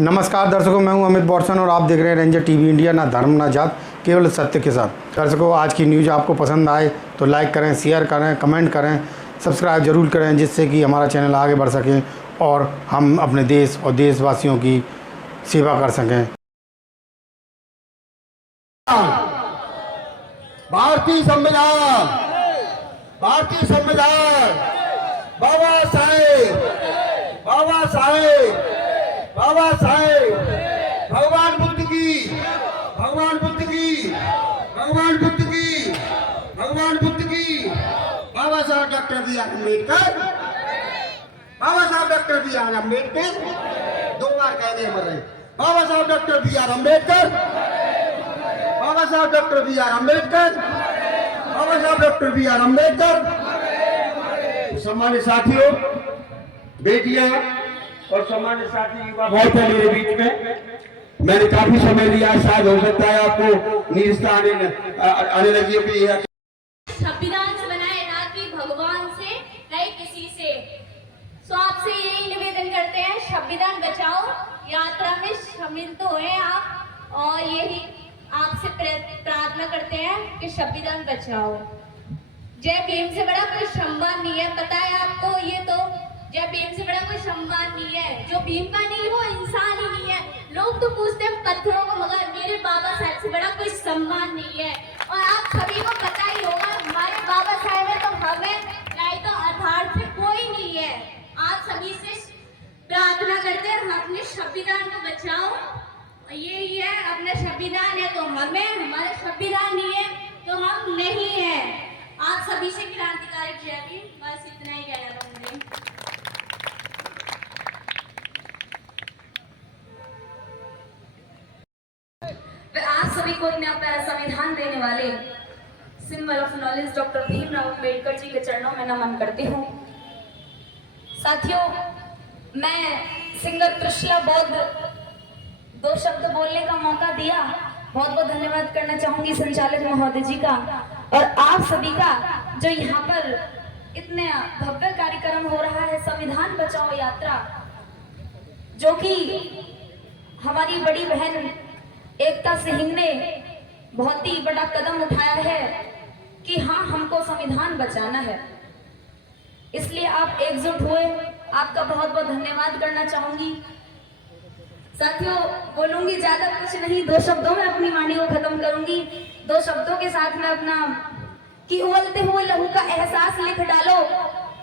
नमस्कार दर्शकों, मैं हूं अमित बॉर्सन और आप देख रहे हैं रेंजर टीवी इंडिया। ना धर्म ना जात, केवल सत्य के साथ। दर्शकों, आज की न्यूज़ आपको पसंद आए तो लाइक करें, शेयर करें, कमेंट करें, सब्सक्राइब जरूर करें, जिससे कि हमारा चैनल आगे बढ़ सके और हम अपने देश और देशवासियों की सेवा कर सकें। भारतीय संविधान, भारतीय संविधान, बाबा साहेब, बाबा साहेब, बाबा साहेब, भगवान बुद्ध की, भगवान बुद्ध की, भगवान बुद्ध की, भगवान बुद्ध की, बाबा साहब डॉक्टर बी आर अम्बेडकर, बाबा साहब डॉक्टर बी आर अम्बेडकर, 2 बार कहने मर रहे, बाबा साहब डॉक्टर बी आर अम्बेडकर, बाबा साहब डॉक्टर बी आर अम्बेडकर, बाबा साहब डॉक्टर बी आर अम्बेडकर। सम्मानित साथियों, बेटियां और सम्मानित साथी युवा बहुत है मेरे बीच में। मैंने काफी समय लिया, शायद हो सकता है आपको नीरसता आने लगी होगी। संविधान से बनाए, ना कि भगवान से, न किसी से। सो आपसे यही निवेदन करते हैं, संविधान बचाओ यात्रा में शामिल तो हैं आप, और यही आपसे प्रार्थना करते हैं कि संविधान बचाओ। जय भीम से बड़ा कोई सम्मान नहीं है, पता है आपको ये तो। जय भीम से बड़ा कोई सम्मान नहीं है, जो भीम का नहीं वो इंसान ही नहीं है। लोग तो पूछते हैं पत्थरों को, मगर मेरे बाबा साहब से बड़ा कोई सम्मान नहीं है। और आप सभी को पता ही होगा, हमारे बाबा साहब है तो हमें नहीं तो आधार से कोई नहीं है। आप सभी से प्रार्थना करते हैं, अपने संविधान को बचाओ। यही है, अपने संविधान है तो हमें, हमारे संविधान नहीं है तो हम नहीं है। आप सभी से क्रांतिकारी जय भीम। बस इतना ही कहना था मुझे। आप सभी को इतना प्यारा संविधान देने वाले symbol of knowledge doctor Bhimrao Ambedkar ji के चरणों में नमन करती हूँ। साथियों, मैं सिंगर त्रिशला बौद्ध 2 शब्द बोलने का मौका दिया, बहुत बहुत धन्यवाद करना चाहूंगी संचालक महोदय जी का और आप सभी का, जो यहाँ पर इतने भव्य कार्यक्रम हो रहा है, संविधान बचाओ यात्रा, जो कि हमारी बड़ी बहन एकता सिंह ने बहुत ही बड़ा कदम उठाया है कि हाँ, हमको संविधान बचाना है। इसलिए आप एकजुट हुए, आपका बहुत बहुत धन्यवाद करना चाहूंगी। साथियों, बोलूंगी ज्यादा कुछ नहीं, 2 शब्दों में अपनी वाणी को खत्म करूंगी। 2 शब्दों के साथ में अपना कि उबलते हुए लहू का एहसास लिख डालो,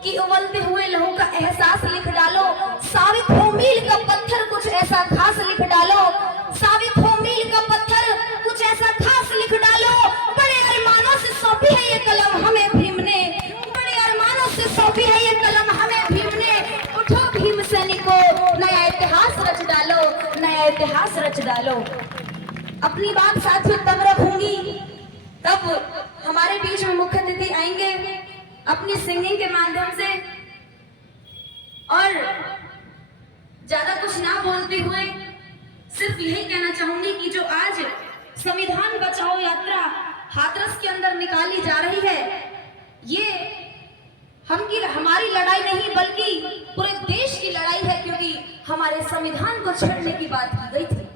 कि उबलते हुए लहू का एहसास लिख डालो। साबित हो मील का पत्थर कुछ ऐसा खास लिख डालो, साबित हो मील का पत्थर कुछ ऐसा खास लिख डालो। बड़े अरमानों से सौंपी है ये कलम हमें भीम ने, बड़े अरमानों से सौंपी है ये कलम हमें भीम ने। उठो भीम सैनिकों, नया इतिहास रच डालो, नया इतिहास रच डालो। अपनी बात साथियों तब रखूंगी तब हमारे बीच में मुख्य अतिथि आएंगे अपनी सिंगिंग के माध्यम से, और ज्यादा कुछ ना बोलते हुए सिर्फ यही कहना चाहूंगी कि जो आज संविधान बचाओ यात्रा हाथरस के अंदर निकाली जा रही है, ये हमारी लड़ाई नहीं बल्कि पूरे देश की लड़ाई है, क्योंकि हमारे संविधान को छेड़ने की बात की गई थी।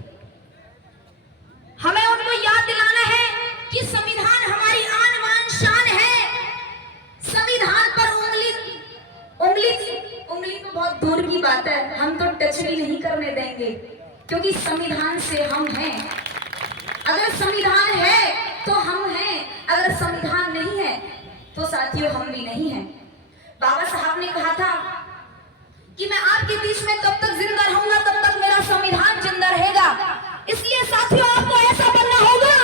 हमें उनको याद दिलाना है कि संविधान हमारी आन बान शान है। संविधान पर उंगली तो बहुत दूर की बात है, हम तो टच भी नहीं करने देंगे, क्योंकि संविधान से हम हैं। अगर संविधान है तो हम हैं, अगर संविधान नहीं है तो साथियों हम भी नहीं हैं। बाबा साहब ने कहा था कि मैं आपके बीच में तब तक जिंदा रहूंगा तब तक मेरा संविधान जिंदा रहेगा। इसलिए साथियों, आपको ऐसा बनना होगा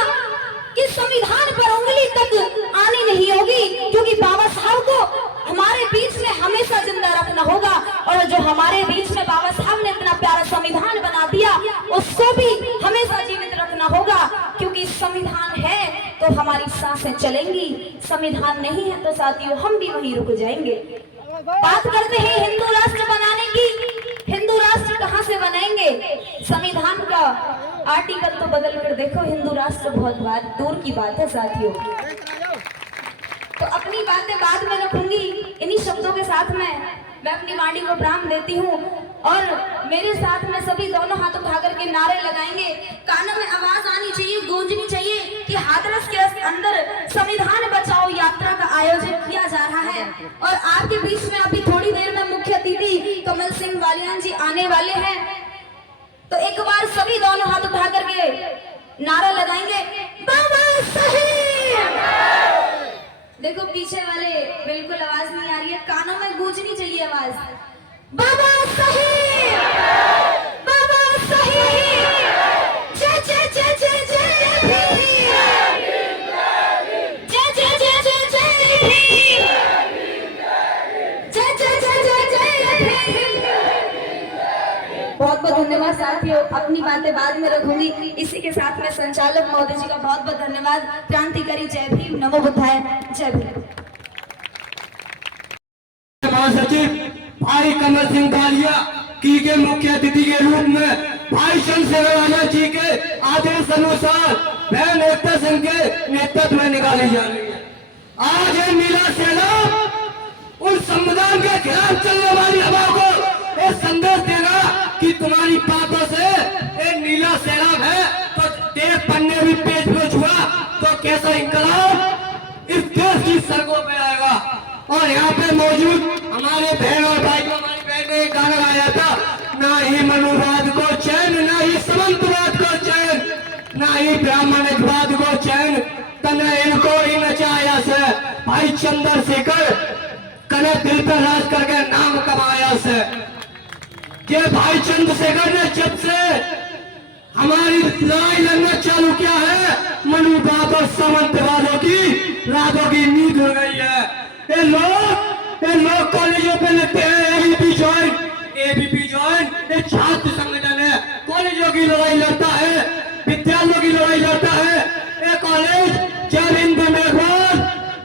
कि संविधान पर उंगली तक आनी नहीं होगी, क्योंकि बाबा साहब को हमारे बीच में हमेशा जिंदा रखना होगा। और जो हमारे बीच में बाबा साहब ने इतना प्यारा संविधान बना दिया, उसको भी हमेशा जीवित रखना होगा, क्योंकि संविधान है तो हमारी सांसें चलेंगी, संविधान नहीं है तो साथियों हम भी वहीं रुक जाएंगे। बात करते हैं हिंदू राष्ट्र बनाने की। हिंदू राष्ट्र कहाँ से बनाएंगे? संविधान का आर्टिकल तो बदल कर देखो, हिंदू राष्ट्र बहुत दूर की बात है साथियों। तो अपनी बातें बाद में रखूंगी, इन्हीं शब्दों के साथ में मैं अपनी वाणी को प्राण देती हूँ। और मेरे साथ में सभी दोनों हाथ उठा करके नारे लगाएंगे, कानों में आवाज आनी चाहिए, गूंजनी चाहिए कि हाथरस के अंदर संविधान बचाओ यात्रा का आयोजन किया जा रहा है। और आपके बीच में अभी थोड़ी देर में मुख्य अतिथि कमल सिंह बालियान जी आने वाले हैं, तो एक बार सभी दोनों हाथ उठा करके नारा लगाएंगे, बाबा साहेब। देखो पीछे वाले बिल्कुल आवाज नहीं आ रही है, कानों में गूंजनी चाहिए आवाज, बाबा साहेब, बाबा साहेब, जय जय जय जय जय भीम, जय जय जय जय जय भीम, जय जय जय जय जय भीम। बहुत बहुत धन्यवाद साथियों, अपनी बातें बाद में रखूंगी। इसी के साथ में संचालक महोदय जी का बहुत बहुत धन्यवाद। क्रांतिकारी जय भीम, नमो बुद्धाय, जय भीम। महासचिव भाई कमल सिंह बालिया की के मुख्य अतिथि के रूप में भाई चंद्रशेखर आजाद जी के आदेश अनुसार वह नेता संघ के नेतृत्व में निकाली जा रही है। आज ये नीला सैलाब उन संविधान के खिलाफ चलने वाली हवा को एक संदेश देगा कि तुम्हारी बातों से एक नीला सैलाब है तो देख पन्ने भी पेज पे छुआ तो कैसा इंकलाब इस देश की सड़कों पे आएगा। और यहाँ पे मौजूद हमारे बहन और भाई को, हमारी बहन ने एक गाना गाया था, ना ही मनुवाद को चैन, ना ही समंतवाद को चैन, ना ही ब्राह्मणवाद को चैन, तने इनको ही नचाया से भाई चंद्रशेखर कने दिल पे राज करके नाम कमाया से। ये भाई चंद्रशेखर ने जब से हमारी लड़ाई लड़ना चालू किया है, मनुवाद और सामंतवादों की रातों की नींद हो गई है। ये लोग कॉलेजों पे लेते हैं एबीपी ज्वाइन, ये छात्र संगठन है, कॉलेजों की लड़ाई लड़ता है, विद्यालयों की लड़ाई लड़ता है। ये कॉलेज जब हिंदू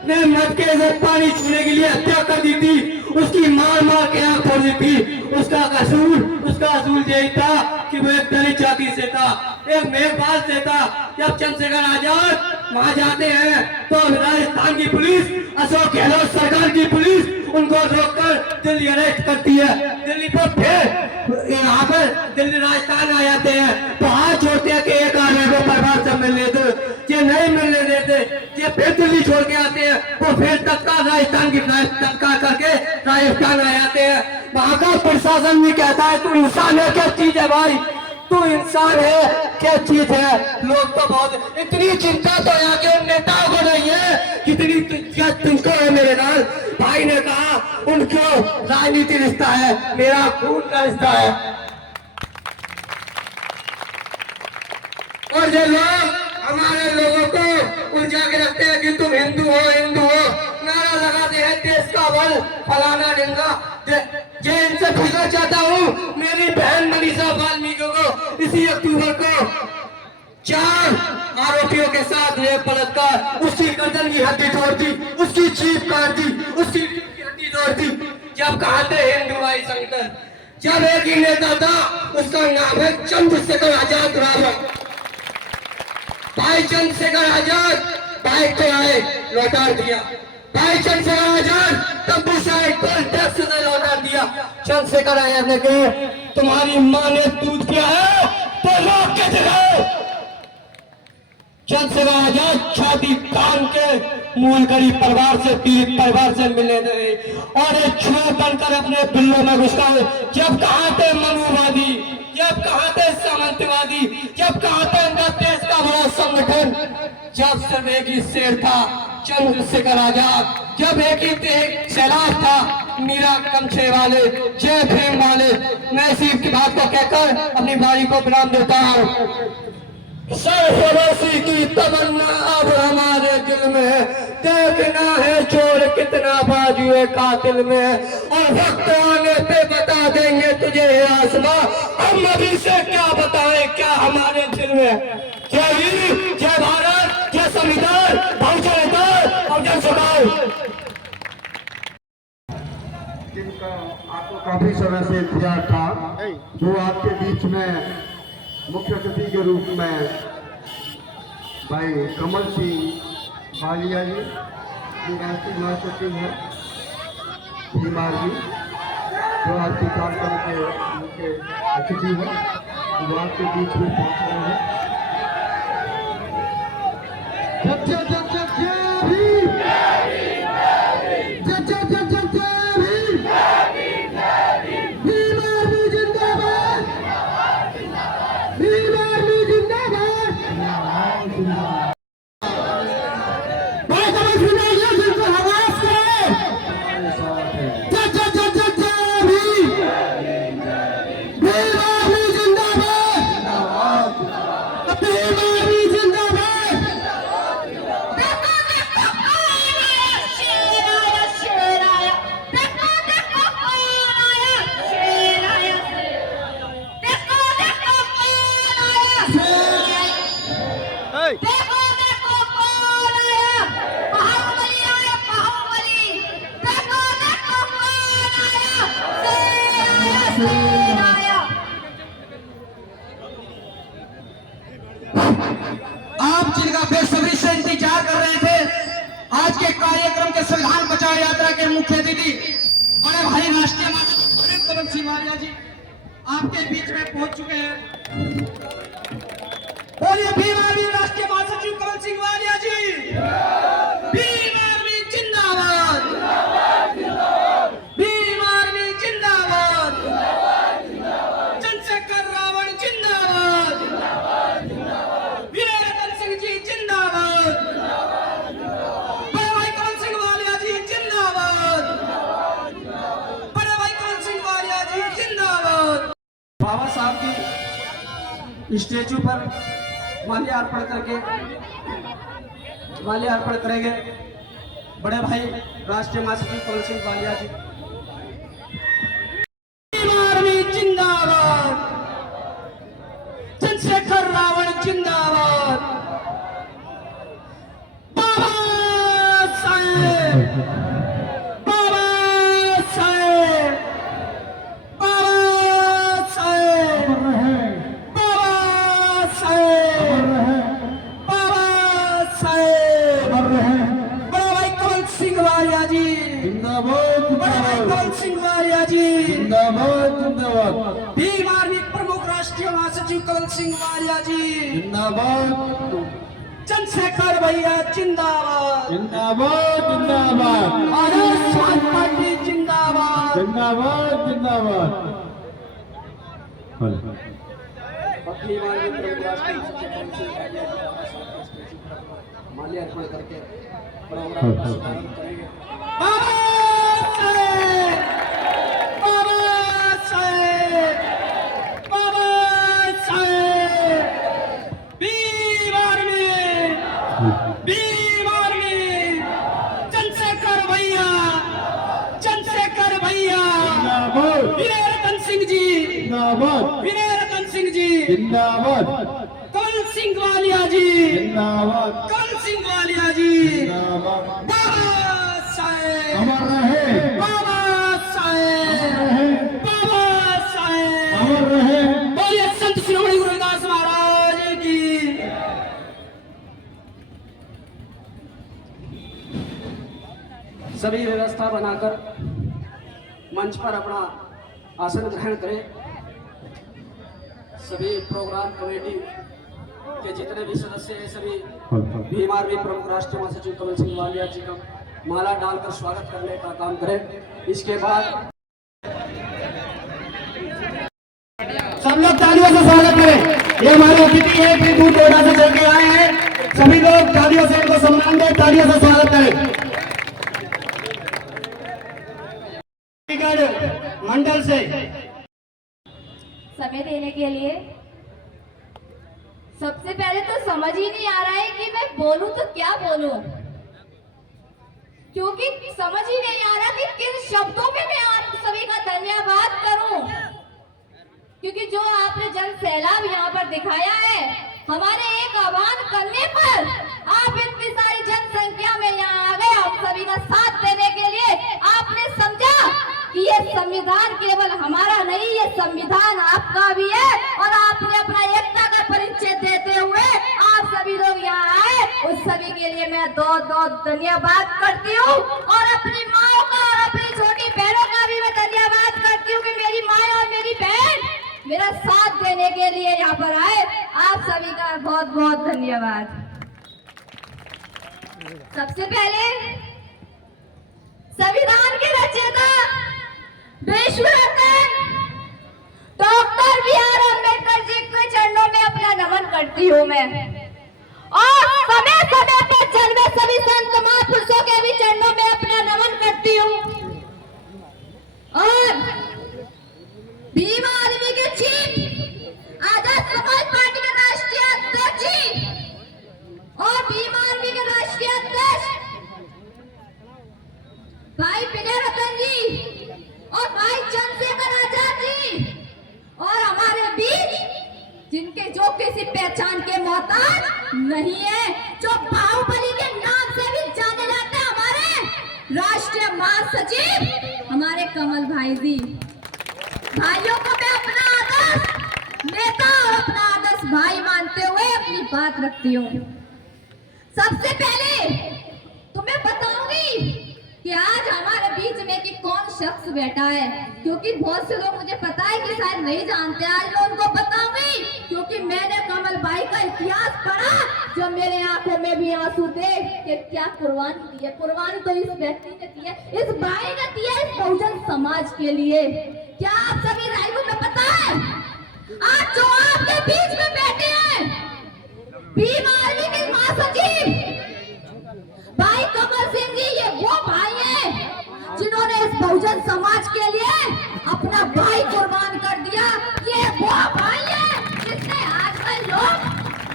ने मटके से पानी छूने के लिए हत्या कर दी थी, उसकी मार के आंख फोड़ दी थी, उसका असूल यही था कि वो एक दलित जाति से था, एक मेघपाल से था। जब चंद्रशेखर आजाद वहां जाते हैं तो राजस्थान की पुलिस, अशोक गहलोत सरकार की पुलिस उनको रोककर दिल्ली अरेस्ट करती है। दिल्ली पर फिर यहाँ पर दिल्ली राजस्थान आ जाते हैं तो हाथ जोड़ते हैं कि एक आदमी को परिवार से मिलने दो, ये नहीं मिलने देते, ये फिर दिल्ली छोड़ के आते हैं, वो फिर तत्काल राजस्थान की तत्काल करके राजस्थान आ जाते हैं। वहां का प्रशासन भी कहता है तू इंसान है क्या चीज है भाई, तू इंसान है क्या चीज है। लोग तो बहुत, इतनी चिंता तो यहाँ के उन नेताओं को नहीं है जितनी तुमको है मेरे नाल। भाई ने कहा उनको राजनीति रिश्ता है, मेरा खून का रिश्ता है। और ये लोग हमारे लोगों को उलझा के रखते हैं कि तुम हिंदू हो, नारा लगाते हैं देश का बल फलाना ढिंगा। ये इनसे पूछना चाहता हूँ, मेरी बहन मनीषा वाल्मीकि को इसी अक्टूबर को 4 आरोपियों के साथ रेप बलात्कार, उसकी गर्दन की हड्डी तोड़ दी, उसकी जीभ काट दी, उसकी हड्डी तोड़ दी। जब कहा थे हिंदू भाई संगठन, जब एक ही नेता था उसका नाम है चंद्रशेखर आजाद रावत। भाई चंद्रशेखर आजाद बाइक पे आए, लौटा दिया। भाई चंद्रशेखर आजाद तब्बू साइड पर टैक्स से लौटा दिया। चंद्रशेखर आजाद ने कहा तुम्हारी माँ ने दूध किया है तो रोक के दिखाओ। चंद्रशेखर आजाद छाती तान के मूल गरीब परिवार से, पीड़ित परिवार से मिलने गए और एक छुआ बनकर अपने बिल्लों में घुस गए। जब कहा थे मनुवादी, जब कहा थे सामंतवादी, जब कहा थे देश का बड़ा संगठन, जब सब एक ही शेर था चंद्रशेखर आजाद, जब एक ही सैलाब था मीरा कमछे वाले, जय भीम वाले। मैं इसी की बात को कहकर अपनी बारी को विराम देता हूँ। सरफरोशी की तमन्ना अब हमारे दिल में है, देखना है चोर कितना बाजू है कातिल में, और वक्त आने पे बता देंगे तुझे आसमां, हम अभी से क्या बताएं क्या हमारे दिल में। जय हिंद, जय भारत, जय संविधान, बहुजन और जन सुधार। जिनका आपको काफी समय से इंतजार था, जो आपके बीच में मुख्य अतिथि के रूप में भाई कमल सिंह बालिया जी, राष्ट्रीय महासचिव है, भीमार जी, जो आज के कार्यक्रम के मुख्य अतिथि है। विभाग के बीच में पहुंच रहे हैं। जय जय जय जय जय भीम, जय जय जय जय जय भीम, भीम आर्मी जिंदाबाद, भीम आर्मी जिंदाबाद। बड़े कमल सिंगालिया जिनको हवास करे, जय जय जय जय जय भीम, भीम आर्मी जिंदाबाद, भीम आर्मी जिंदाबाद। देखो देखो कौन आया, शेर आया, शेर आया। देखो देखो कौन आया, शेर आया, देखो देखो कौन आया, शेर आया। देखो देखो कौन आया, बाहुबली आया, बाहुबली। देखो देखो कौन आया, शेर आया, शेर आया। आप जिनका बेसब्री से इंतजार कर रहे थे, आज के कार्यक्रम के संविधान बचाओ यात्रा के मुख्य अतिथि बड़े भाई राष्ट्रीय महासचिव कमल सिंह वालिया जी आपके बीच में पहुंच चुके हैं। बोलिए भीम आर्मी राष्ट्रीय महासचिव कमल सिंह वालिया जी, भीम आर्मी जिंदाबाद, भीम आर्मी जिंदाबाद, चंद्रशेखर रावण जिंदाबाद, वीरेंद्र सिंह जी जिंदाबाद, बड़े भाई कमल सिंह वालिया जी जिंदाबाद, बड़े भाई कमल सिंह वालिया जी जिंदाबाद। बाबा साहब की स्टेचू पर माल्यार्पण करेंगे बड़े भाई राष्ट्रीय महासचिव कमल सिंह वालिया जी। भीम आर्मी जिंदाबाद, चंद्रशेखर रावण जिंदाबाद, बाबा साहेब, बाबा साहेब, बाबा साहेब, बाबा साहेब, बाबा साहेब, बड़ा भाई कमल सिंह वालिया जी जिंदाबाद, बड़ा भाई कमल सिंह वालिया जी जिंदाबाद, जिंदाबाद, भीम आर्मी प्रमुख राष्ट्रीय महासचिव कमल सिंह वालिया जी जिंदाबाद, चंद्रशेखर भैया जिंदाबाद, जिंदाबाद, जिंदाबाद, आदर्श समाज पार्टी जिंदाबाद। जिंदाबाद, जिंदाबाद। भीम आर्मी प्रमुख राष्ट्रीय महासचिव कमल सिंह वालिया जी बाबा साहब के स्टेचू पर माल्यार्पण करके प्रोग्राम का शुभारंभ करेंगे। बाबा साहेब, बाबा साहेब, बाबा साहेब, भीम आर्मी, भीम आर्मी, चंद्रशेखर भैया, चंद्रशेखर भैया, जिंदाबाद, वीरेंद्र सिंह जी, जिंदाबाद, वीरेंद्र सिंह जी, जिंदाबाद, कमल सिंह वालिया जी, जिंदाबाद, कमल सिंह वालिया जी, जिंदाबाद। बाबा साहेब, अमर रहे, बाबा साहेब, बाबा साहेब, अमर रहे। बोलिए संत शिरोमणि गुरु रविदास महाराज की। सभी व्यवस्था बनाकर मंच पर अपना आसन ग्रहण करें। सभी प्रोग्राम कमेटी के जितने भी सदस्य हैं सभी भीम आर्मी प्रमुख राष्ट्रीय महासचिव कमल सिंह वालिया जी का माला डालकर स्वागत करने का काम करें। इसके बाद सब लोग तालियों से स्वागत करें। ये हमारे अतिथि है, फिर दूर दौरा से चल के आए हैं। सभी लोग तालियों से इनको सम्मान दें, तालियों से स्वागत करें। मंडल से समय देने के लिए सबसे पहले तो समझ ही नहीं आ रहा है कि मैं बोलूं तो क्या बोलूं, क्योंकि समझ ही नहीं आ रहा कि किन शब्दों में मैं आप सभी का धन्यवाद करूं, क्योंकि जो आपने जन सैलाब यहाँ पर दिखाया है, हमारे एक आह्वान करने पर आप इतनी सारी जनसंख्या में यहाँ आ गए हम सभी का साथ देने के लिए। आपने समझा कि ये संविधान केवल हमारा नहीं, ये संविधान आपका भी है, और आपने अपना एकता का परिचय देते हुए आप सभी लोग यहाँ आए, उस सभी के लिए मैं दो धन्यवाद करती हूँ, और अपनी माँ का और अपनी छोटी बहनों का भी मैं धन्यवाद करती हूँ कि मेरी माँ और मेरी बहन मेरा साथ दे देने के लिए यहाँ पर आए। आप सभी का बहुत बहुत धन्यवाद। सबसे पहले संविधान के रचयिता विश्व रत्न डॉक्टर बी.आर. अम्बेडकर जी के चरणों में अपना नमन करती हूँ मैं, और समय समय पर जन्मे सभी संत महापुरुषों के भी चरणों में अपना नमन करती हूँ। और भीम आर्मी के चीफ आजाद समाज पार्टी के राष्ट्रीय अध्यक्ष जी और भीम आर्मी के राष्ट्रीय अध्यक्ष भाई विजय रतन जी और भाई चंद्रशेखर आजाद जी, और हमारे बीच जिनके जो किसी पहचान के मोहताज नहीं है, जो बाहुबली के नाम से भी जाने जाते हैं, हमारे राष्ट्रीय महासचिव हमारे कमल भाई जी। भाइयों को मैं अपना आदर्श नेता और अपना आदर्श भाई मानते हुए अपनी बात रखती हूँ। सबसे पहले तुम्हें बताऊंगी कि आज हमारे बीच में कि कौन शख्स बैठा है, क्योंकि बहुत से लोग मुझे पता है कि शायद नहीं जानते। आज मैं उनको बताऊंगी क्योंकि मैंने कमल भाई का इतिहास पढ़ा, जो मेरे आंखों में भी आंसू थे कि क्या कुर्बानी दी है। कुर्बानी तो इस व्यक्ति ने दी है, इस भाई ने दी है, इस बहुजन समाज के लिए। क्या आप सभी भाइयों को पता है आज जो आपके बीच में बैठे हैं भीम आर्मी के महासचिव भाई कमल सिंह जी, ये वो भाई हैं जिन्होंने इस बहुजन समाज के लिए अपना भाई कुर्बान कर दिया। ये वो भाई है जिसने आजकल लोग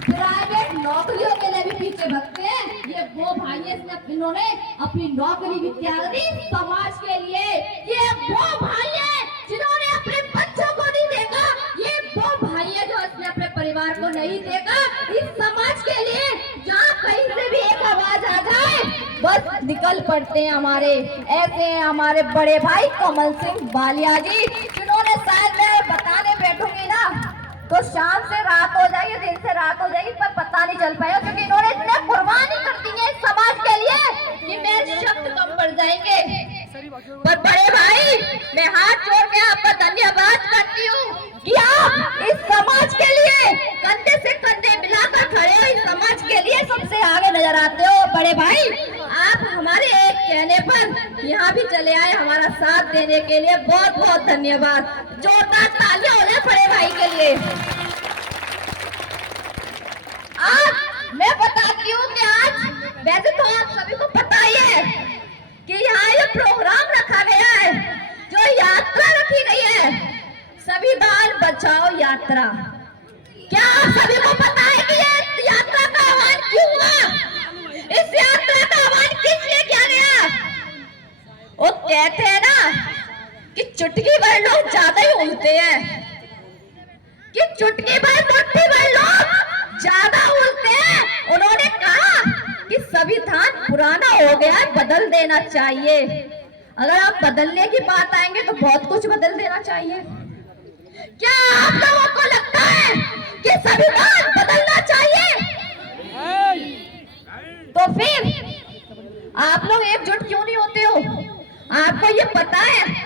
प्राइवेट नौकरियों के लिए भी पीछे भगते हैं। ये वो भाई है इन्होंने अपनी नौकरी भी त्याग दी समाज के लिए। ये वो भाई है जिन्होंने अपने बच्चों को नहीं देखा। ये वो भाई है जो इसने अपने परिवार को नहीं देखा। इस समाज के लिए जहाँ कहीं से भी एक आवाज आ जाए बस निकल पड़ते हैं हमारे। ऐसे हैं हमारे बड़े भाई कमल सिंह बालिया जी, जिन्होंने शायद मैं बताने बैठूंगी ना तो शाम से रात हो जाएगी, दिन से रात हो जाएगी, पर पता नहीं चल पाएगा, क्योंकि इन्होंने इतने कुर्बानी कर दी है इस समाज के लिए कि मेरे शब्द कम पड़ जाएंगे। पर बड़े भाई, मैं हाथ जोड़ के आपका धन्यवाद करती हूँ कि आप इस समाज के लिए कंधे से कंधे मिलाकर खड़े हो, इस समाज के लिए सबसे आगे नजर आते हो। बड़े भाई, आप हमारे एक कहने पर यहाँ भी चले आए हमारा साथ देने के लिए, बहुत बहुत धन्यवाद। जोरदार तालियां हो जाए बड़े भाई के लिए। आज मैं बताती हूँ कि आज वैसे तो आप सभी को पता ही है कि यहाँ ये प्रोग्राम रखा गया है, जो यात्रा रखी गई है, संविधान बचाओ यात्रा। क्या आप सभी को पता है कि ये यात्रा का आह्वान क्यों हुआ? इस यात्रा का आह्वान किस लिए किया गया? वो कहते हैं ना कि चुटकी भर लोग ज्यादा ही उलते हैं, कि चुटकी भर मुट्ठी भर लोग ज्यादा उलते हैं। उन्होंने कहा कि संविधान पुराना हो गया है, बदल देना चाहिए। अगर आप बदलने की बात आएंगे तो बहुत कुछ बदल देना चाहिए। क्या आप लोगों को लगता है कि संविधान बदलना चाहिए? तो फिर आप लोग एकजुट क्यों नहीं होते हो? आपको ये पता है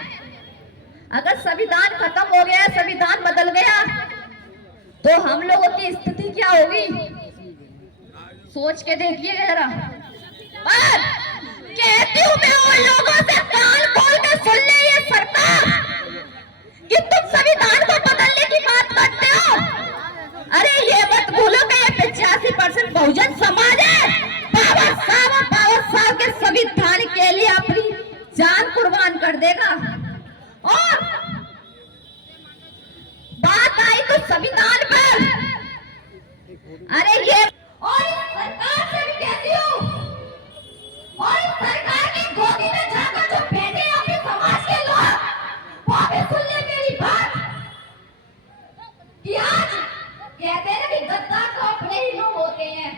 अगर संविधान खत्म हो गया, संविधान बदल गया, तो हम लोगों की स्थिति क्या होगी? सोच के देखिए जरा। पर कहती हूँ मैं उन लोगों से कान खोल कर सुन ले ये सरकार कि तुम संविधान को बदलने की बात करते हो। अरे ये मत भूलो कि ये 85% बहुजन समाज है। बाबा साहब के संविधान के लिए अपनी जान कुर्बान कर देगा। और बात आई तो संविधान पर, अरे ये और इस सरकार से भी कहती हूँ, और इस सरकार की गोदी में जाकर जो बैठे हैं अपने समाज के लोग, वो भी सुन ले मेरी बात कि आज कहते हैं कि गद्दार तो अपने ही लोग होते हैं,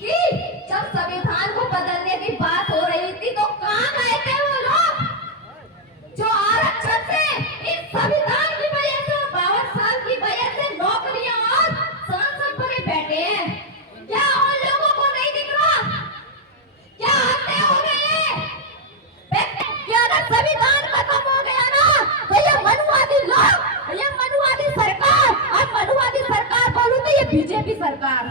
कि जब संविधान को बदलने की बात हो रही थी तो कहाँ गए थे वो लोग जो आरक्षण से, इस संविधान की वजह से, 52 साल की वजह से नौकरियां और बीजेपी सरकार।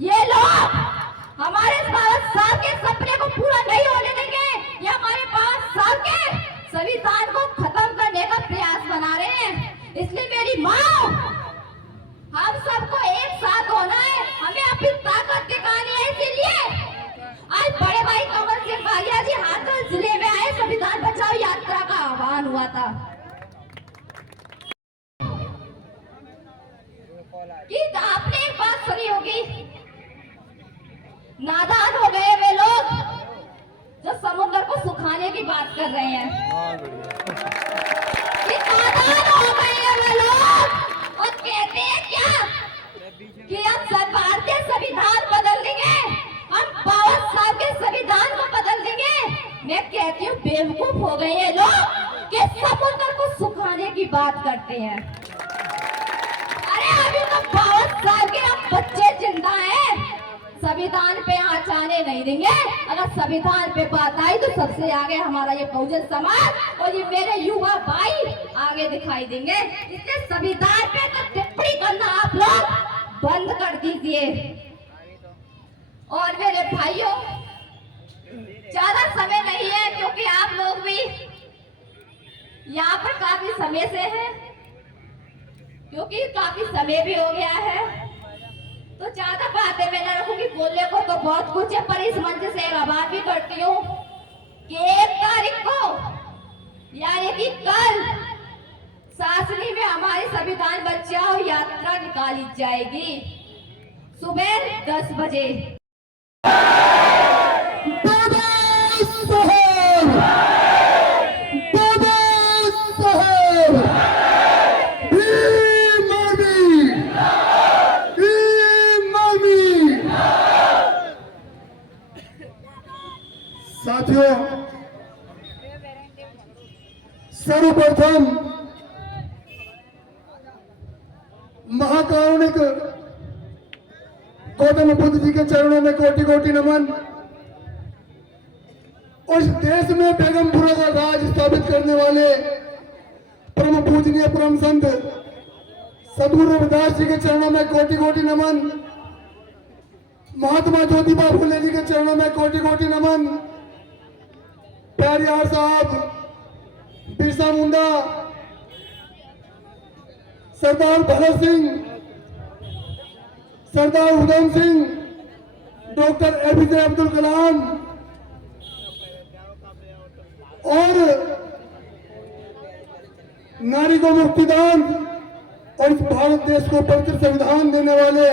ये लोग हमारे 5 साल के सपने को पूरा नहीं होने देंगे। ये हमारे 5 साल के संविधान को खत्म करने का प्रयास बना रहे हैं। इसलिए मेरी माँ, हम सबको एक साथ होना है, हमें अपनी ताकत दिखानी है। इसीलिए आज बड़े भाई कमल सिंह कालिया जी हाथरस जिले में आए, संविधान बचाओ यात्रा का आह्वान हुआ था कि आपने एक बात सुनी होगी, नादान हो गए वे लोग जो समुद्र को सुखाने की बात कर रहे हैं। कि नादान हो गए हैं वे लोग और कहते हैं क्या कि हम भारतीय संविधान बदल देंगे, हम 52 साल के संविधान को बदल देंगे। मैं कहती हूँ बेवकूफ हो गए ये लोग कि समुद्र को सुखाने की बात करते हैं। अरे अभी तो 52 साल के हम बच्चे जिंदा हैं, संविधान पे आँच आने नहीं देंगे। अगर संविधान पे बात आई तो सबसे आगे हमारा ये बहुजन समाज और ये मेरे युवा भाई आगे दिखाई देंगे। इसलिए संविधान पे तो टिप्पणी करना आप लोग बंद कर दीजिए। और मेरे भाइयों, ज्यादा समय नहीं है क्योंकि आप लोग भी यहाँ पर काफी समय से हैं, क्योंकि काफी समय भी हो गया है। तो ज्यादा बातें मैं न रखूंगी, बोलने को तो बहुत कुछ है, पर इस मंच से एक आभार भी करती हूँ कि 1 तारीख को यानी कि कल सासनी में हमारी संविधान बचाओ यात्रा निकाली जाएगी सुबह 10 बजे। साथियों, सर्वप्रथम महाकारुणिक गौतम बुद्ध जी के चरणों में कोटि कोटि नमन। उस देश में बेगमपुरा का राज स्थापित करने वाले परम पूजनीय परम संत सद्गुरु रविदास जी के चरणों में कोटि कोटि नमन। महात्मा ज्योतिबा फुले जी के चरणों में कोटि कोटि नमन। पेरियार साहब, बिरसा मुंडा, सरदार भगत सिंह, सरदार उधम सिंह, डॉक्टर एपीजे अब्दुल कलाम और नारी को मुक्तिदान और इस भारत देश को पवित्र संविधान देने वाले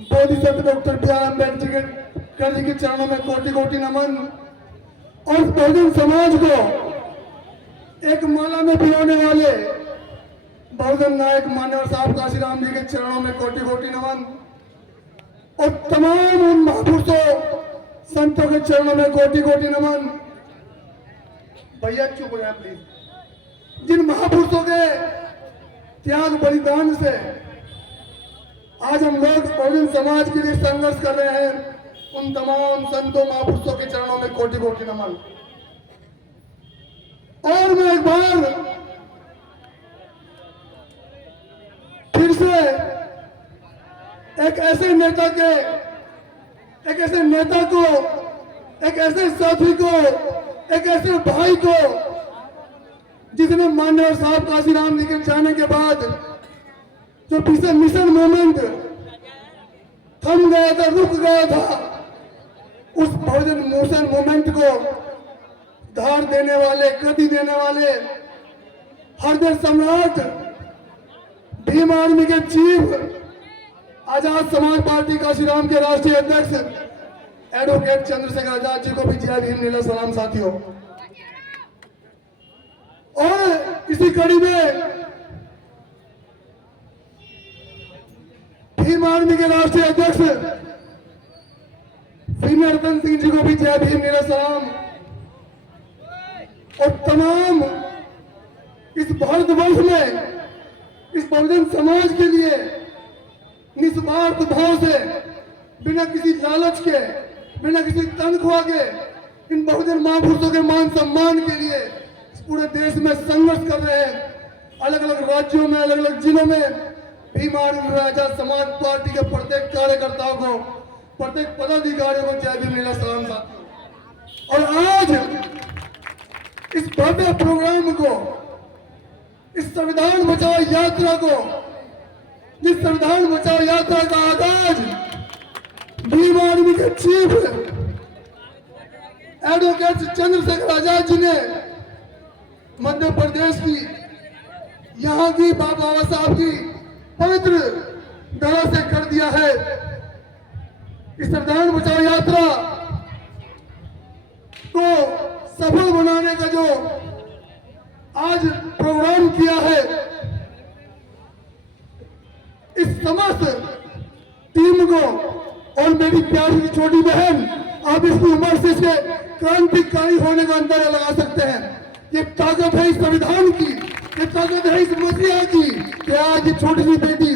बोधिसत्व डॉक्टर बी.आर. अम्बेडकर जी के चरणों में कोटि कोटि नमन। और बहुजन समाज को एक माला में पिरोने वाले बहुजन नायक मान्यवर साहब काशीराम जी के चरणों में कोटि कोटि नमन। और तमाम उन महापुरुषों संतों के चरणों में कोटि कोटि नमन। भैया चुप हो जाए प्लीज। जिन महापुरुषों के त्याग बलिदान से आज हम लोग बहुजन समाज के लिए संघर्ष कर रहे हैं, उन तमाम संतों महापुरुषों के चरणों में कोटि कोटि नमन। और मैं एक बार फिर से एक ऐसे नेता को, एक ऐसे साथी को, एक ऐसे भाई को जिसने मान्यवर साहब काशीराम जी के जाने के बाद जो पीछे मिशन मूवमेंट थम गया था, रुक गया था, उस बहुजन मोशन मूवमेंट को धार देने वाले, गति देने वाले हृदय सम्राट भीम आर्मी के चीफ, आजाद समाज पार्टी काशीराम के राष्ट्रीय अध्यक्ष एडवोकेट चंद्रशेखर आजाद जी को भी जय भीम नीला सलाम साथियों। और इसी कड़ी में भीम आर्मी के राष्ट्रीय अध्यक्ष सीनियर रतन सिंह जी को भी जय भीम नीला सलाम। और तमाम इस भारतवर्ष में इस बहुजन समाज के लिए निस्वार्थ भाव से, बिना किसी लालच के, बिना किसी तनख्वाह के, इन बहुजन महापुरुषों के मान सम्मान के लिए इस पूरे देश में संघर्ष कर रहे हैं। अलग अलग राज्यों में, अलग अलग जिलों में भीम आर्मी आजाद समाज पार्टी के प्रत्येक कार्यकर्ताओं को, प्रत्येक पदाधिकारियों को जय भीम मेरा सलाम साथियों। और आज इस भव्य प्रोग्राम को, इस संविधान बचाओ यात्रा को, जिस संविधान बचाओ यात्रा का आगाज भीम आर्मी के चीफ एडवोकेट चंद्रशेखर आजाद जी ने मध्य प्रदेश की, यहाँ की बाबा साहब की पवित्र धरा से कर दिया है। इस संविधान बचाओ यात्रा को सफल बनाने का जो आज प्रोग्राम किया है, इस समस्त टीम को और मेरी प्यारी छोटी बहन, आप इसकी उम्र से इसके क्रांतिकारी होने का अंदाजा लगा सकते हैं। ये ताकत है इस संविधान की, ये ताकत है इस मसीहा की कि आज ये छोटी सी बेटी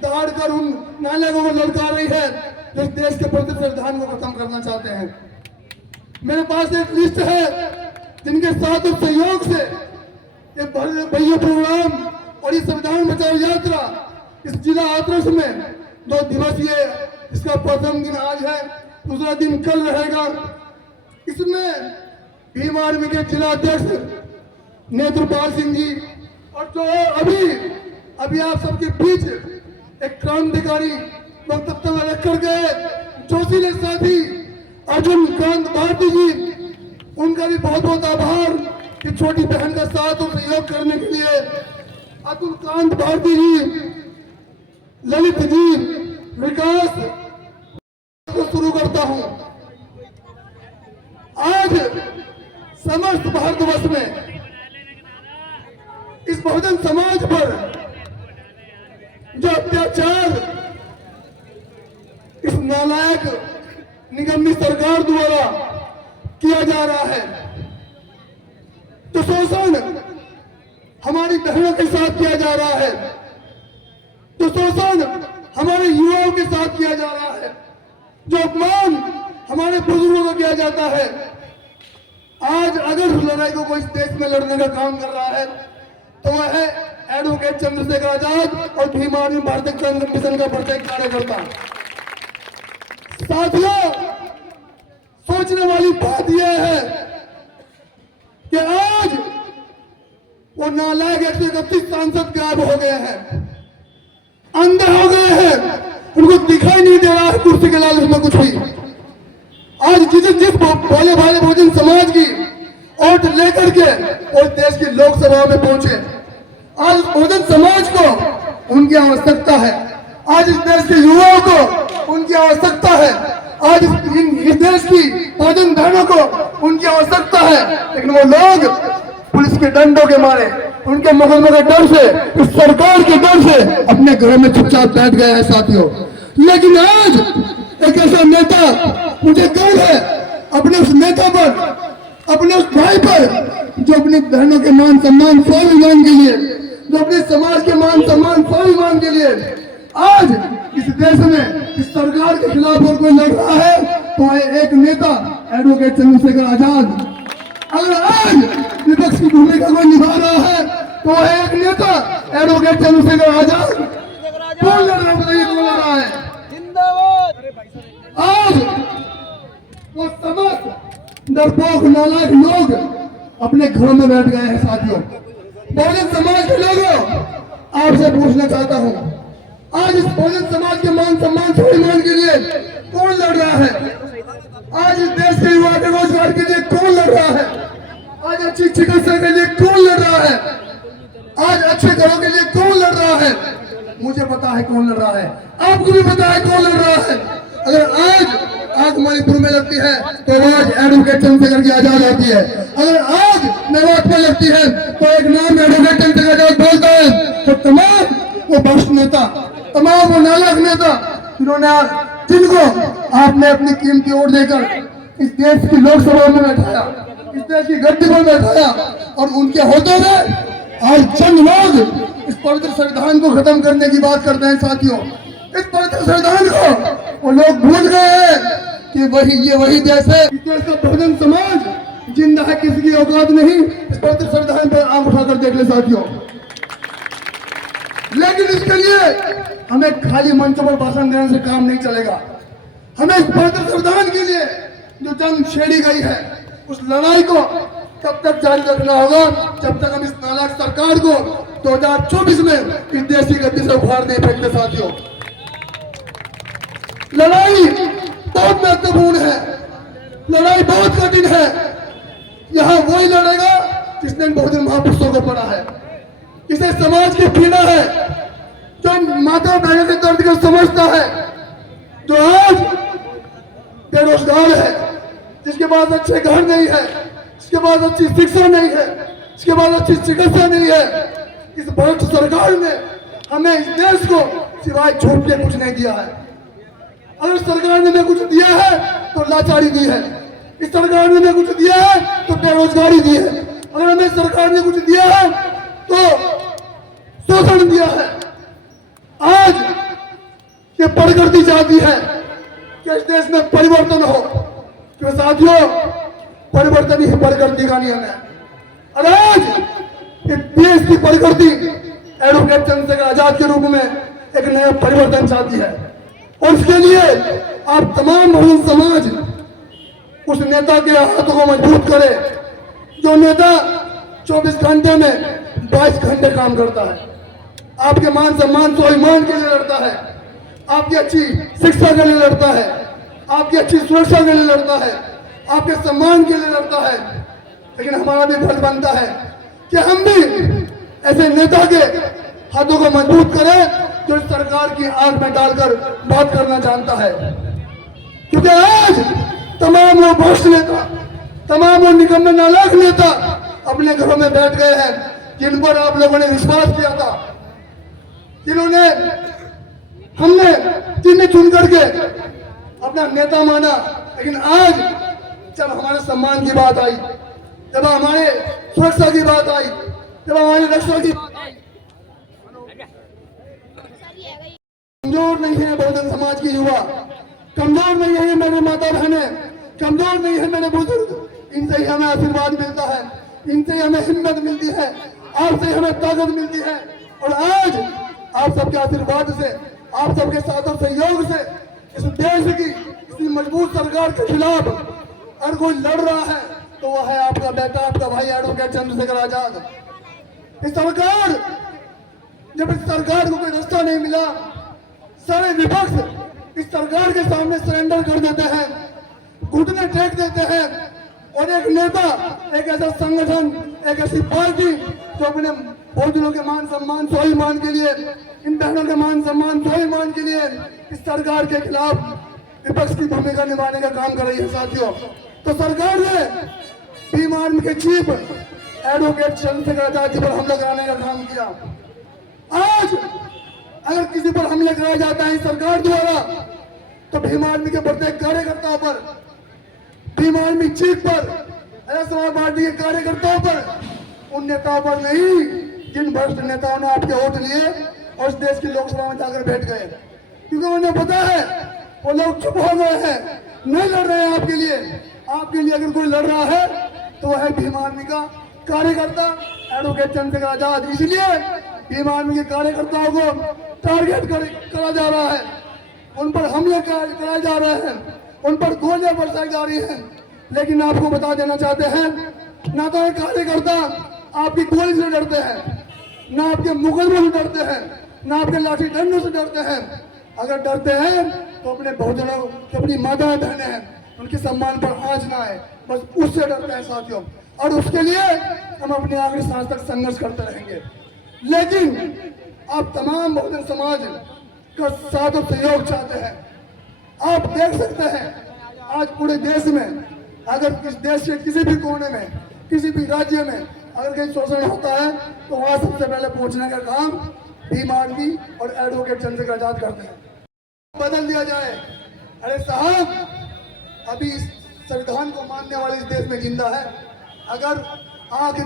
दहाड़ कर उन नालायकों को ललकार रही है जो देश के प्रति संविधान को खत्म करना चाहते हैं। मेरे पास एक लिस्ट है जिनके साथ और सहयोग से ये भव्य प्रोग्राम और ये संविधान बचाओ यात्रा इस जिला हाथरस में 2 दिवसीय, इसका प्रथम दिन आज है, दूसरा दिन कल रहेगा। इसमें भीम आर्मी के जिला अध्यक्ष नेत्रपाल सिंह जी और जो अभी आप सबके बीच एक क्रांतिकारी वक्तव्य रख कर गए जोशीले साथी अर्जुन कांत भारती जी, उनका भी बहुत बहुत आभार कि छोटी बहन का साथ और सहयोग करने के लिए। अतुल कांत भारती जी, ललित जी, विकास को शुरू करता हूं। आज समस्त भारतवर्ष में इस बहुजन समाज पर जो अत्याचार इस नालायक निगम्मी सरकार द्वारा किया जा रहा है, तो शोषण हमारी बहनों के साथ किया जा रहा है, तो शोषण हमारे युवाओं के साथ किया जा रहा है, जो अपमान हमारे बुजुर्गों को किया जाता है। आज अगर लड़ाई को कोई देश में लड़ने का काम कर रहा है तो वह है एडवोकेट चंद्रशेखर आजाद और भीम आर्मी भारतीय क्रांति मिशन का प्रत्येक कार्यकर्ता। साथियों, सोचने वाली बात यह है कि आज वो नालायक 131 सांसद गायब हो गए हैं, अंधे हो गए हैं, उनको दिखाई नहीं दे रहा है कुर्सी के लालच में कुछ भी। आज जिस भोले भाले बहुजन समाज की वोट लेकर के और देश की लोकसभा में पहुंचे, आज बहुजन समाज को उनकी आवश्यकता है, आज इस देश के युवाओं को उनकी आवश्यकता है, आज इस देश की बहुजन बहनों को उनकी आवश्यकता है। लेकिन वो लोग पुलिस के डंडों के मारे, उनके मुकदमे के डर से, इस सरकार के डर से अपने घर में चुपचाप बैठ गए हैं साथियों। लेकिन आज एक ऐसा नेता, मुझे गर्व है अपने उस नेता पर, अपने उस भाई पर जो अपनी बहनों के मान सम्मान स्वाभिमान के लिए, जो अपने समाज के मान सम्मान स्वाभिमान के लिए आज इस देश में इस सरकार के खिलाफ और कोई लड़ रहा है तो एक नेता एडवोकेट चंद्रशेखर आजाद। अगर आज विपक्ष की भूमिका को निभा रहा है तो वह एक नेता एडवोकेट चंद्रशेखर आजाद। कौन लड़ रहा है, बताइए कौन लड़ रहा है? आज वो समस्त डरपोक नालायक लोग अपने घरों में बैठ गए हैं साथियों। बहुजन समाज के लोगों, आपसे पूछना चाहता हूं, आज इस बहुजन समाज के मान सम्मान स्वाभिमान के लिए कौन लड़ रहा है? आज इस देश के युवा के रोजगार के लिए कौन लड़ रहा है? आज अच्छी चिकित्सा के लिए कौन लड़ रहा है? आज अच्छे घरों के लिए कौन लड़ रहा है? मुझे पता है कौन लड़ रहा है, आपको भी पता है कौन लड़ रहा है। अगर आज आग मणिपुर में लगती है तो आज एडवोकेट चंद्रशेखर की आजाद होती है। अगर आग मेवात में लगती है तो एक नाम एडवोकेट चंद्रशेखर आजाद बोलता है। तो तमाम वो भ्रष्ट नेता, तमाम वो नालायक नेता जिनको आपने अपनी कीमती वोट देकर इस देश की लोकसभा में बैठाया, इस देश की गद्दी पर बैठाया, और उनके होते हुए आज चंद लोग इस पवित्र संविधान को खत्म करने की बात करते हैं साथियों। इस पवित्र संविधान को वो लोग भूल गए हैं कि ये वही देश है, इस देश का बहुजन समाज जिंदा है, किसी की औकात नहीं। इस पवित्र संविधान पर आंख उठाकर देख ले साथियों। लेकिन इसके लिए हमें खाली मंचों पर भाषण देने से काम नहीं चलेगा। हमें इस भारतीय संविधान के लिए जो जंग छेड़ी गई है उस लड़ाई को तब तक जारी रखना होगा जब तक हम इस नालायक सरकार को 2024 में इस देश की गद्दी से उखाड़ नहीं फेंकते। साथियों, लड़ाई बहुत महत्वपूर्ण है, लड़ाई बहुत कठिन है। यहाँ वही लड़ेगा जिसने बहुजन महापुरुषों को पढ़ा है, इसे समाज की पीड़ा है, जो माता बहनों के दर्द को समझता है, जो आज बेरोजगार है, जिसके पास अच्छे घर नहीं है, जिसके पास अच्छी शिक्षा नहीं है, जिसके पास अच्छी चिकित्सा नहीं है। इस भ्रष्ट सरकार ने हमें इस देश को सिवाय झूठ के कुछ नहीं दिया है। अगर सरकार ने हमें कुछ दिया है तो लाचारी दी है, इस सरकार ने हमें कुछ दिया है तो बेरोजगारी दी है, अगर हमें सरकार ने कुछ दिया है तो शोषण दिया है। आज ये प्रकृति चाहती है कि इस देश में परिवर्तन हो, क्योंकि साथियों परिवर्तन ही प्रकृति का नियम है। और आज ये देश की प्रकृति एडवोकेट चंद्रशेखर आजाद के रूप में एक नया परिवर्तन चाहती है, और इसके लिए आप तमाम बहुजन समाज उस नेता के हाथों को मजबूत करे जो नेता 24 घंटे में 22 घंटे काम करता है, आपके मान सम्मान स्वाभिमान के लिए लड़ता है, आपकी अच्छी शिक्षा के लिए लड़ता है, आपकी अच्छी सुरक्षा के लिए लड़ता है, आपके सम्मान के लिए लड़ता है। लेकिन हमारा भी फर्ज बनता है कि हम भी ऐसे नेता के हाथों को मजबूत करें जो इस सरकार की आंख में डालकर बात करना जानता है। क्योंकि आज तमाम वो भ्रष्ट नेता, तमाम वो निकम्मे नालायक नेता अपने घरों में बैठ गए हैं, जिन पर आप लोगों ने विश्वास किया था, जिन्होंने हमने जिन्हें चुन करके अपना नेता माना। लेकिन आज जब हमारे सम्मान की बात आई, जब हमारे सुरक्षा की बात आई, जब हमारी रक्षा की कमजोर नहीं है बहुजन समाज की युवा, कमजोर नहीं है मेरे माता बहनें, कमजोर नहीं है मेरे बुजुर्ग, इनसे ही हमें आशीर्वाद मिलता है, इनसे ही हमें हिम्मत मिलती है, आपसे ही हमें ताकत मिलती है। और आज आप सबके आशीर्वाद से, आप सबके साथ और सहयोग से इस देश की इस मजबूत सरकार के खिलाफ अगर कोई लड़ रहा है तो वह है आपका बेटा, आपका भाई एडवोकेट चंद्रशेखर आजाद। इस सरकार, जब इस सरकार को कोई रास्ता नहीं मिला, सारे विपक्ष इस सरकार के सामने सरेंडर कर देते हैं, घुटने टेक देते हैं, और एक नेता, एक ऐसा संगठन, एक ऐसी पार्टी जो अपने बहुजनों के मान सम्मान स्वाभिमान के लिए, इन बहनों के मान सम्मान स्वाभिमान के लिए इस सरकार के खिलाफ विपक्ष की भूमिका निभाने का काम कर रही है। साथियों, तो सरकार ने भीम आर्मी के चीफ एडवोकेट चंद्रशेखर आजाद जी पर हमला कराने का काम किया। आज अगर किसी पर हमले कराया जाता है सरकार द्वारा तो भीम आर्मी के प्रत्येक कार्यकर्ताओं पर, भीम आर्मी चीफ पर, समाज पार्टी के कार्यकर्ताओं पर, उन नेताओं पर नहीं जिन भ्रष्ट नेताओं ने आपके वोट लिए और इस देश की लोकसभा में जाकर बैठ गए, क्योंकि उन्हें पता है वो लोग चुप हो गए हैं, नहीं लड़ रहे हैं आपके लिए। आपके लिए अगर कोई लड़ रहा है तो वह है भीम आर्मी का कार्यकर्ता एडवोकेट चंद्रशेखर आजाद। इसलिए भीम आर्मी के कार्यकर्ताओं को टारगेट करा जा रहा है, उन पर हमले कराए जा रहे हैं, उन पर गोलियां बरसाई जा रही हैं। लेकिन आपको बता देना चाहते हैं, ना तो एक कार्यकर्ता आपकी गोली से डरते हैं, ना आपके मुकदमे से डरते हैं, ना आपके लाठी डंडों से डरते हैं। अगर डरते हैं तो अपने बहुजनों की, अपनी माताएं बहनें हैं, उनके सम्मान पर आंच ना आए, बस उससे डरते हैं साथियों। और उसके लिए हम अपने आखिरी सांस तक संघर्ष करते रहेंगे। लेकिन आप तमाम बहुजन समाज का साथ और सहयोग चाहते हैं। आप देख सकते हैं आज पूरे देश में, अगर इस देश के किसी भी कोने में, किसी भी राज्य में अगर कहीं शोषण होता है तो वहां सबसे पहले पहुंचने का काम भीम आर्मी और एडवोकेट चंद्रशेखर आजाद करते हैं। बदल दिया जाए, अरे साहब अभी इस संविधान को मानने वाले इस देश में जिंदा है। अगर आग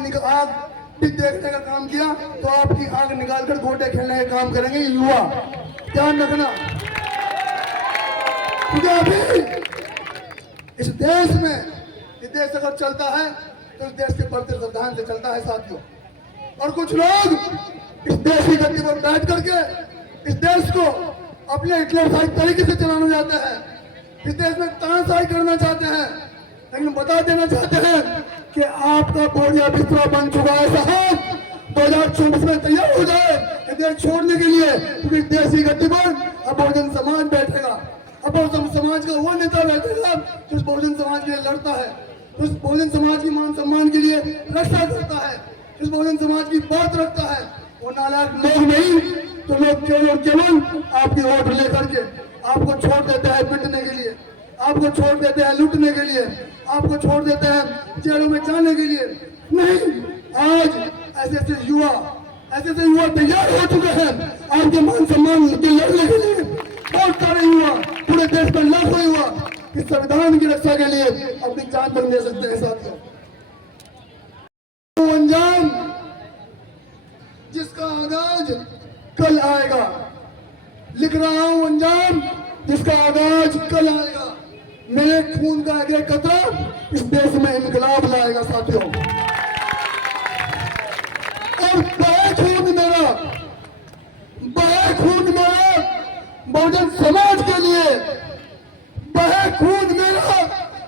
भी देखने का काम किया तो आपकी आग निकालकर गोटे खेलने का काम करेंगे युवा, ध्यान रखना। क्योंकि अभी इस देश में, ये देश अगर चलता है तो इस देश के बढ़ते संविधान से चलता है साथियों। और कुछ लोग इस देश की गद्दी पर बैठ करके इस देश को अपने हिटलरशाही तरीके से चलाना चाहते हैं, इस देश में तानाशाही करना चाहते हैं। लेकिन बता देना चाहते हैं कि आपका बोरिया बिस्तरा बन चुका है साहब। 2024 में तैयार हो जाए ये देश छोड़ने के लिए, क्योंकि देश की गद्दी पर अब बहुजन समाज बैठेगा। अब बहुजन समाज का वो नेता बैठेगा जो बहुजन समाज के लिए लड़ता है, जो बहुजन समाज की मान सम्मान के लिए रक्षा करता है, जो बहुजन समाज की बात रखता है। वो नालायक लोग नहीं तो लोग केवल और केवल आपकी वोट लेकर के आपको छोड़ देते हैं पिटने के लिए, आपको छोड़ देते हैं लूटने के लिए, आपको छोड़ देते हैं जेलों में जाने के लिए। नहीं, आज ऐसे ऐसे युवा तैयार हो चुके हैं आपके मान सम्मान के लड़ने के लिए। बहुत सारे युवा पूरे देश में लाखों युवा इस संविधान की रक्षा के लिए अपनी जान तक दे सकते हैं साथियों। अंजाम जिसका आगाज कल आएगा, लिख रहा हूं अंजाम जिसका आगाज कल आएगा। मेरे खून का एक कतरा इस देश में इनकलाब लाएगा साथियों। और बहे खून मेरा बहुजन समाज के लिए, बहे खून मेरा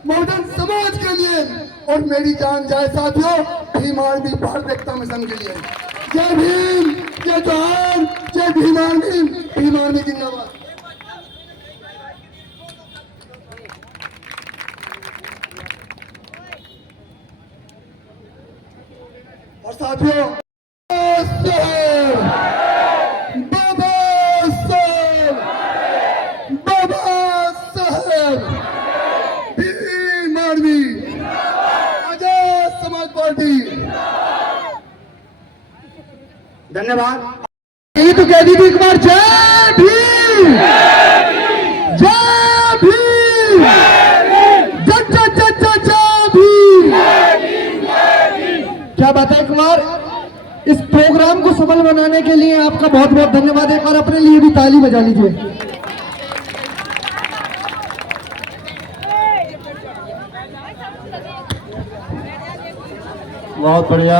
बहुजन समाज के लिए, और मेरी जान जाए साथियों भीम आर्मी भारत एकता मिशन के लिए। जय भीम, जय जवान, जय भीम आर्मी, भीम आर्मी जिंदाबाद। और साथियों बाबा साहब भीम आर्मी, आजाद समाज पार्टी। धन्यवाद। यही तो कह दी थी एक बार, जय भीम, जय भीम, जय जय जय जय जय भीम। क्या बात है कुमार, इस प्रोग्राम को सफल बनाने के लिए आपका बहुत बहुत धन्यवाद है, और अपने लिए भी ताली बजा लीजिए। बहुत बढ़िया।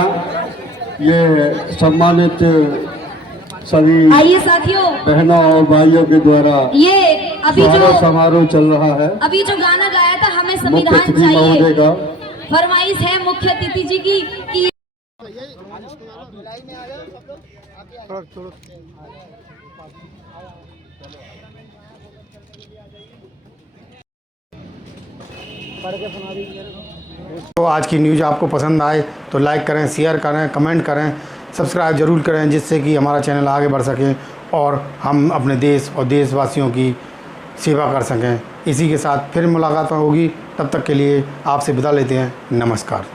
ये सम्मानित सभी आइए साथियों, बहनों और भाइयों के द्वारा ये अभी जो समारोह चल रहा है। अभी जो गाना गाया था हमें मुख्य संविधान अतिथि महोदय चाहिए, का फरमाइश है मुख्य अतिथि जी की कि तो आज की न्यूज़ आपको पसंद आए तो लाइक करें, शेयर करें, कमेंट करें, सब्सक्राइब ज़रूर करें, जिससे कि हमारा चैनल आगे बढ़ सके और हम अपने देश और देशवासियों की सेवा कर सकें। इसी के साथ फिर मुलाकात होगी, तब तक के लिए आपसे विदा लेते हैं। नमस्कार।